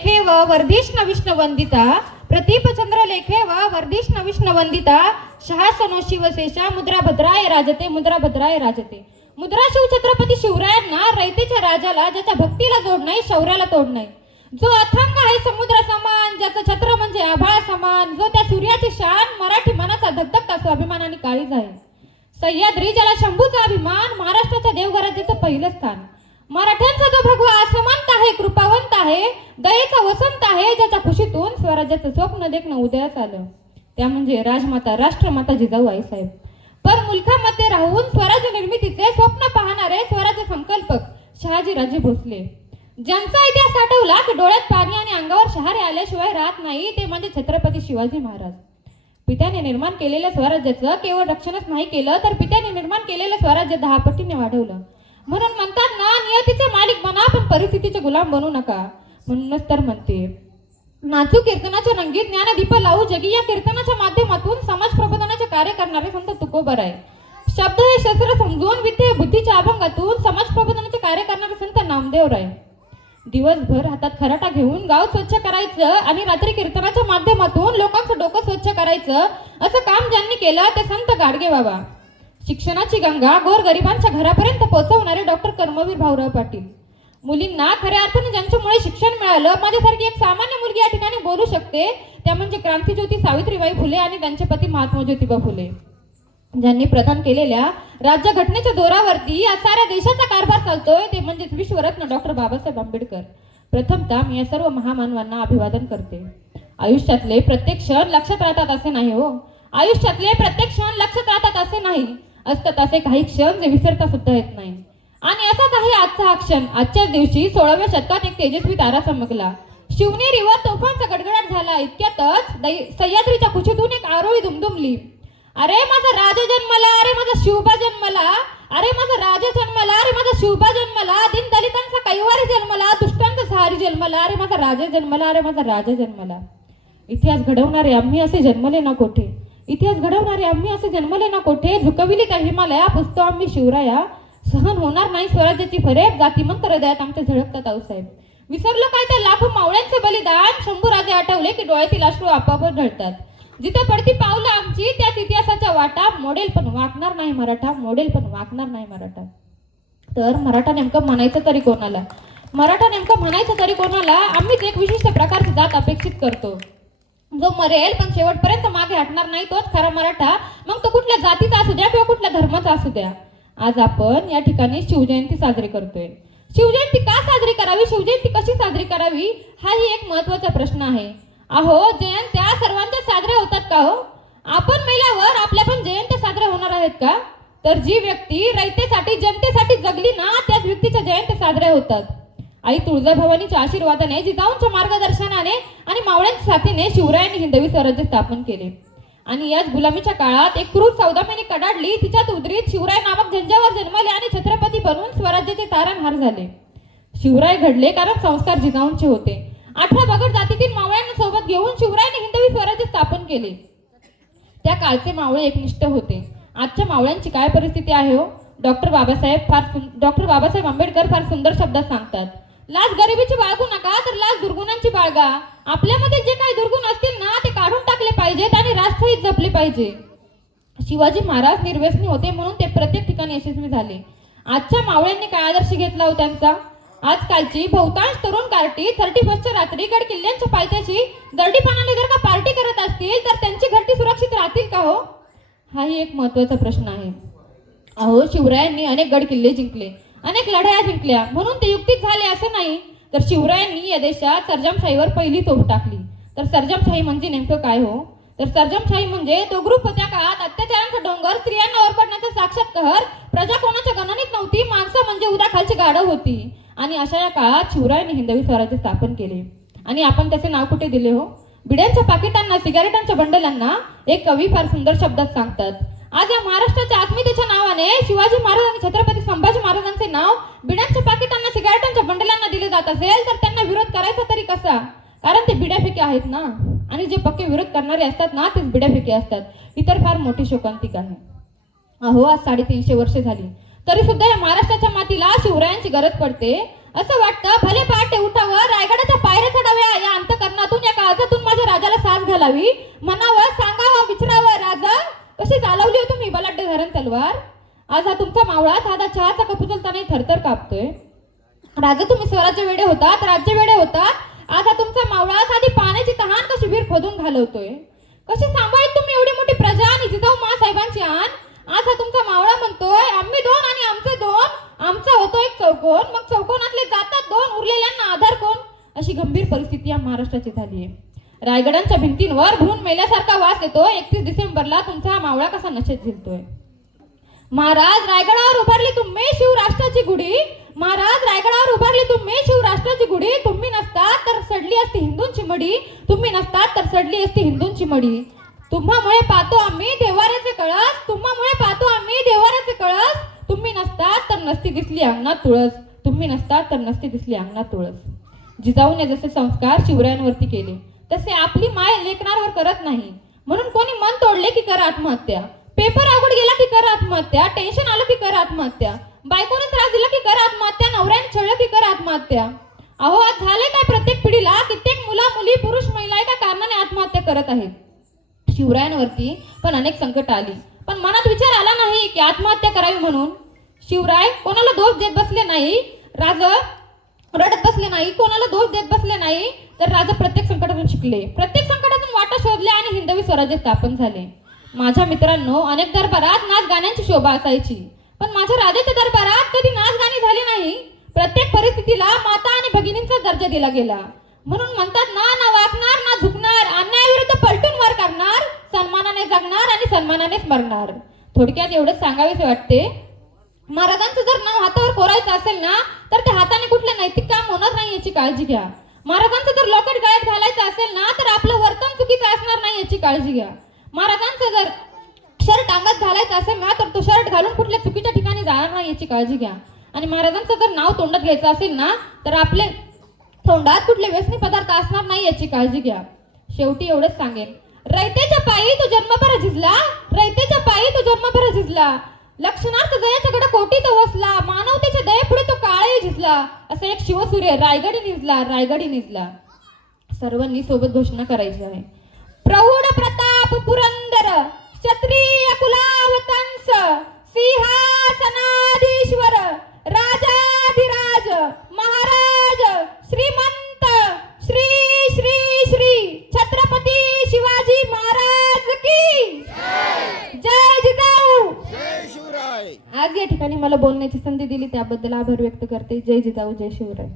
लेखे व वर्धिष्ण विष्णू वंदिता प्रतीपचंद्र लेखे व वर्धिष्ण विष्णू शहासनो शिवशेषा मुद्राभद्राय राजते मुद्राभद्राय राजते. मुद्रा शिव छत्रपती शिवरायांना रयतेच्या राजाला ज्याच्या भक्तीला जोड नाही शौर्याला तोड नाही. जो अथंग आहे समुद्र समान ज्याचं छत्र म्हणजे आभाळ समान जो त्या सूर्याची शान मराठी मनाचा धगधगता स्वाभिमानाने काळीज आहे. सह्याद्री ज्याला शंभूचा अभिमान महाराष्ट्राच्या देवघराज्याचं पहिलं स्थान. मराठ्यांचा जो भगवा असमंत आहे कृपावंत आहे दयेचा वसंत आहे ज्याच्या खुशीतून स्वराज्याचं स्वप्न देखणं उदयास आलं. त्या म्हणजे राजमाता राष्ट्रमाता जिजाऊ आईसाहेब पर मुलखामध्ये राहून स्वराज्य निर्मितीचे स्वप्न पाहणारे स्वराज्य संकल्पक शहाजीराजे भोसले. ज्यांचा इतिहास आठवला की डोळ्यात पाणी आणि अंगावर शहारे आल्याशिवाय राहत नाही ते म्हणजे छत्रपती शिवाजी महाराज. पित्याने निर्माण केलेल्या स्वराज्याचं केवळ रक्षणच नाही केलं तर पित्याने निर्माण केलेलं स्वराज्य दहा पटीने वाढवलं. म्हणून म्हणतात ना नियतीचे मालिक बना पण परिस्थितीचे गुलाम बनू नका. म्हणूनच तर म्हणते नाचू कीर्तनाच्या रंगीत ज्ञानदीप लावू जगी या कीर्तनाच्या माध्यमातून समाज प्रबोधनाचे कार्य करणारे संत तुकोबर आहे. शब्द हे शस्त्र समजून विद्ये बुद्धीच्या अभंगातून समाज प्रबोधनाचे कार्य करणारे संत नामदेव राय. दिवसभर हातात खराटा घेऊन गाव स्वच्छ करायचं आणि रात्री कीर्तनाच्या माध्यमातून लोकांचं डोकं स्वच्छ करायचं असं काम ज्यांनी केलं ते संत गाडगे बाबा. शिक्षणाची गंगा गोरगरिबांच्या घरापर्यंत पोहोचवणारे डॉक्टर कर्मवीर भाऊराव पाटील. मुलींना खऱ्या अर्थाने ज्यांच्यामुळे शिक्षण मिळालं माझ्यासारखी एक सामान्य मुलगी या ठिकाणी बोलू शकते. त्या म्हणजे क्रांतीज्योती सावित्रीबाई फुले आणि त्यांचे पती महात्मा ज्योतिबा फुले. ज्यांनी प्रदान केलेल्या राज्यघटनेच्या जोरावरती या साऱ्या देशाचा कारभार चालतोय ते म्हणजेच विश्वरत्न डॉक्टर बाबासाहेब आंबेडकर. प्रथमतः मी या सर्व महामानवांना अभिवादन करते. आयुष्यातले प्रत्येक क्षण लक्षात राहतात असे नाही हो. आयुष्यातले प्रत्येक क्षण लक्षात राहतात असे नाही. असतात असे काही क्षण जे विसरता सुद्धा येत नाही. आणि असाच आहे आजचा हा क्षण आजच्याच दिवशी सोळाव्या शतकात एक तेजस्वी तारा चमकला. शिवनेरीवर तोफांचा गडगडाट झाला इतक्यातच सह्याद्रीच्या कुशीतून एक आरोळी दुमदुमली. अरे माझा राजा जन्मला अरे माझा शिवबा जन्मला अरे माझा राजा जन्मला अरे माझा शिवबा जन्मला दिन दलितांचा कैवारी जन्मला दुष्टांचा सहारी जन्मला अरे माझा राजा जन्मला अरे माझा राजा जन्मला. इतिहास घडवणारे आम्ही असे जन्मले ना कोठे? इतिहास घडवणारे आम्ही असे जन्मले ना कोठे? झुकविली का हिमालया? पुसतो आम्ही शिवराया. सहन होणार नाही स्वराज्याची फरेब. जातीमंत हृदयात आमचे झळकतात आऊसाहेब. विसरलो काय त्या लाखो मावळ्यांचे बलिदान? शंभूराजे आठवले की डोळ्यातील अश्रू आपापच ढळतात. जिथे पडती पावलं आमची त्याच इतिहासाच्या वाटा. मोडेल पण वाकणार नाही मराठा. मोडेल पण वाकणार नाही मराठा. तर मराठा नेमकं म्हणायचं तरी कोणाला? मराठा नेमकं म्हणायचं तरी कोणाला? आम्हीच एक विशिष्ट प्रकारची जात अपेक्षित करतो. जो मरेल पण शेवटपर्यंत मागे हटणार नाही तोच खरा मराठा. मग तो कुठल्या जातीचा असू द्या किंवा कुठल्या धर्माचा असू द्या. आज आपण या ठिकाणी शिवजयंती साजरी करतोय. शिवजयंती का साजरी करावी? शिवजयंती कशी साजरी करावी? हाही एक महत्त्वाचा प्रश्न आहे. अहो जयंत्या सर्वांच्या साजऱ्या होतात का हो? आपण मेल्यावर आपल्या पण जयंत्या साजऱ्या होणार आहेत का? तर जी व्यक्ती रयतेसाठी जनतेसाठी जगली ना त्याच व्यक्तीच्या जयंत्या साजऱ्या होतात. आई तुळजाभवानीच्या आशीर्वादाने जिजाऊंच्या मार्गदर्शनाने आणि मावळ्यांच्या साथीने शिवरायांनी हिंदवी स्वराज्य स्थापन केले. आणि याच गुलामीच्या काळात एक क्रूर सौदामिनी कडाडली तिच्यात उदरीत शिवराय नामक झंझावर जन्मले आणि छत्रपती बनून स्वराज्याचे तारणहार झाले. शिवराय घडले कारण संस्कार जिजाऊंचे होते. अठरा बगड जातीतील मावळ्यांना सोबत घेऊन शिवरायांनी हिंदवी स्वराज्य स्थापन केले. त्या काळचे मावळे एकनिष्ठ होते. आजच्या मावळ्यांची काय परिस्थिती आहे हो? डॉक्टर बाबासाहेब फार डॉक्टर बाबासाहेब आंबेडकर फार सुंदर शब्दात सांगतात. लाज गरिबीची बाळगू नका तर लाज दुर्गुणांची बाळगा. आपल्यामध्ये जे काही दुर्गुण असतील ना ते काढून टाकले पाहिजेत आणि राष्ट्रहित जपले पाहिजे. शिवाजी महाराज निर्व्यसनी होते म्हणून ते प्रत्येक ठिकाणी यशस्वी झाले. आजच्या मावळ्यांनी काय आदर्श घेतला हो त्यांचा? आजकालची बहुतांश तरुण कार्टी थर्टी फर्स्टच्या रात्री गड किल्ल्यांच्या पायथ्याशी दर्डीपणाने जर का पार्टी करत असतील तर त्यांची घरटी सुरक्षित राहतील का हो? हाही एक महत्त्वाचा प्रश्न आहे. अहो शिवरायांनी अनेक गड किल्ले जिंकले. अनेक लढाया जिंकल्या. म्हणून ते युक्तिक झाले असं नाही. तर शिवरायांनी या देशात सरजमशाहीवर पहिली तोफ टाकली. तर सरजमशाही म्हणजे नेमकं काय हो? तर सरजमशाही म्हणजे तो ग्रुप होत्या काळात अत्याचारांचा डोंगर स्त्रियांना ओरपडण्याचा साक्षात कहर प्रजा कोणाच्या गणनेत नव्हती माणसं म्हणजे उद्या खालची गाडव होती. आणि अशा या काळात शिवरायांनी हिंदवी स्वराज्य स्थापन केले. आणि आपण त्याचे नाव कुठे दिले हो? बिड्यांच्या पाकिटांना सिगारेटांच्या बंडलांना एक कवी फार सुंदर शब्दात सांगतात. आज या महाराष्ट्राच्या अस्मितेच्या नावाने शिवाजी महाराज आणि छत्रपती संभाजी महाराजांचे नाव बिड्यांच्या पाकिटांना सिगारेटांच्या बंडलांना दिले जात असेल तर त्यांना विरोध करायचा तरी कसा? कारण ते बिड्याफिके आहेत ना. आणि जे पक्के विरोध करणारे असतात ना तेच बिड्याफिके असतात. इतर फार मोठी शोकांतिक आहे. अहो आज साडेतीनशे वर्षे झाली. तरी सुद्धा या महाराष्ट्राच्या मातीला शिवरायांची गरज पडते. असं वाटतं भले पहाटे उठावं रायगडाच्या पायऱ्या चढाव्या या अंतकरणातून या काळजातून माझ्या राजाला साथ घालावी. म्हणावं सांगावं विचारावं राजा. कशी चालवली हो तुम्ही बलाढ्य धरण तलवार. आज हा तुमचा मावळा साधा चहाचा कप उचलताना थरथर कापतोय. राजा तुम्ही स्वराज्य वेडे होतात राज्य वेडे होतात. आज हा तुमचा मावळा साधी पाण्याची तहान कशी विहीर खोदून घालवतोय? कशी सांभाळत तुम्ही एवढी मोठी प्रजा आणि जिजाऊ मा साहेबांची आण आज हा तुमचा मावळा म्हणतोय आम्ही दोन आणि आमचे दोन. आमचा होतो एक चौकोन. मग चौकोनातले जातात दोन उरलेल्यांना आधार कोण? अशी गंभीर परिस्थिती या महाराष्ट्राची झाली आहे. रायगडांच्या भिंतींवर भून मेल्यासारखा वास येतो एकतीस डिसेंबरला तुमचा हा मावळा कसा नशेत झिलतोय? महाराज रायगडावर उभारली तुम्ही शिवराष्ट्राची गुढी. महाराज रायगडावर उभारली तुम्ही शिवराष्ट्राची गुढी. तुम्ही नसतात तर सडली असती हिंदूंची मडी तुम्ही नसतात तर सडली असती हिंदूंची मडी तुम्हामुळे पाहतो आम्ही देवाऱ्याचे कळस. तुम्हामुळे पाहतो आम्ही देवाऱ्याचे कळस. तुम्ही नसतात तर नसती दिसली अंगणात तुळस. तुम्ही नसतात तर नसती दिसली अंगणात तुळस. जिजाऊने जसे संस्कार शिवरायांवरती केले तसे आपली माय लेखनावर करत नाही. म्हणून कोणी मन तोडले की कर आत्महत्या. पेपर अवघड गेला की कर आत्महत्या. टेन्शन आलं की कर आत्महत्या. बायकोने त्रास दिला की कर आत्महत्या. नवऱ्याने छळलं की कर आत्महत्या. अहो आज झाले काय प्रत्येक पिढीला? कित्येक मुला मुली पुरुष महिला एका कारणाने आत्महत्या करत आहेत. शिवरायांवरती पण अनेक संकट आली. पण मनात विचार आला नाही की आत्महत्या करावी म्हणून. शिवराय कोणाला दोष देत बसले नाही? राज रडत बसले नाही. कोणाला दोष देत बसले नाही? तर राजा प्रत्येक संकटातून शिकले. प्रत्येक संकटातून वाटा शोधल्या आणि हिंदवी स्वराज्य स्थापन झाले. माझ्या मित्रांनो अनेक दरबारात नाच गाण्यांची शोभा असायची. पण माझ्या राजाच्या दरबारात कधी नाच गाणी झाली नाही. प्रत्येक परिस्थितीला माता आणि भगिनींचा दर्जा दिला गेला. म्हणून म्हणतात ना ना वाकणार ना झुकणार अन्यायाविरुद्ध पलटून वर करणार सन्मानाने जगणार आणि सन्मानानेच मरणार. थोडक्यात एवढंच सांगावेसे वाटते. महाराजांचं जर नाव हातावर कोरायचं असेल ना तर त्या हाताने कुठलं नैतिक काम होणार नाही याची काळजी घ्या. महाराजांचं जर लॉकेट गळ्यात घालायचं असेल ना तर आपलं वर्तन चुकीचं असणार नाही याची काळजी घ्या. महाराजांचं जर शर्ट अंगात घालायचं असेल ना तर तो शर्ट घालून कुठल्या चुकीच्या ठिकाणी जाणार नाही याची काळजी घ्या. आणि महाराजांचं जर नाव तोंडात घ्यायचं असेल ना तर आपले तोंडात कुठले व्यसनी पदार्थ असणार नाही याची काळजी घ्या. शेवटी एवढंच सांगेन. रयतेच्या पायी तो जन्मभर झिजला रयतेच्या पायी तो जन्मभर झिजला. लक्षणार्थ जयाच्याकडे कोटी तो वसला मानवतेच्या दयेपुढे तो काळही झिजला. असा एक शिवसूर्य रायगडी निजला रायगडी निजला. सर्वांनी सोबत घोषणा करायची आहे. प्रौढ प्रताप पुरंदर क्षत्रिय कुलावतंस सिंहासनाधीश्वर राजाधिराज महाराज श्रीमंत मला बोलण्याची संधी दिली त्याबद्दल आभार व्यक्त करते. जय जिजाऊ जय शिवराय.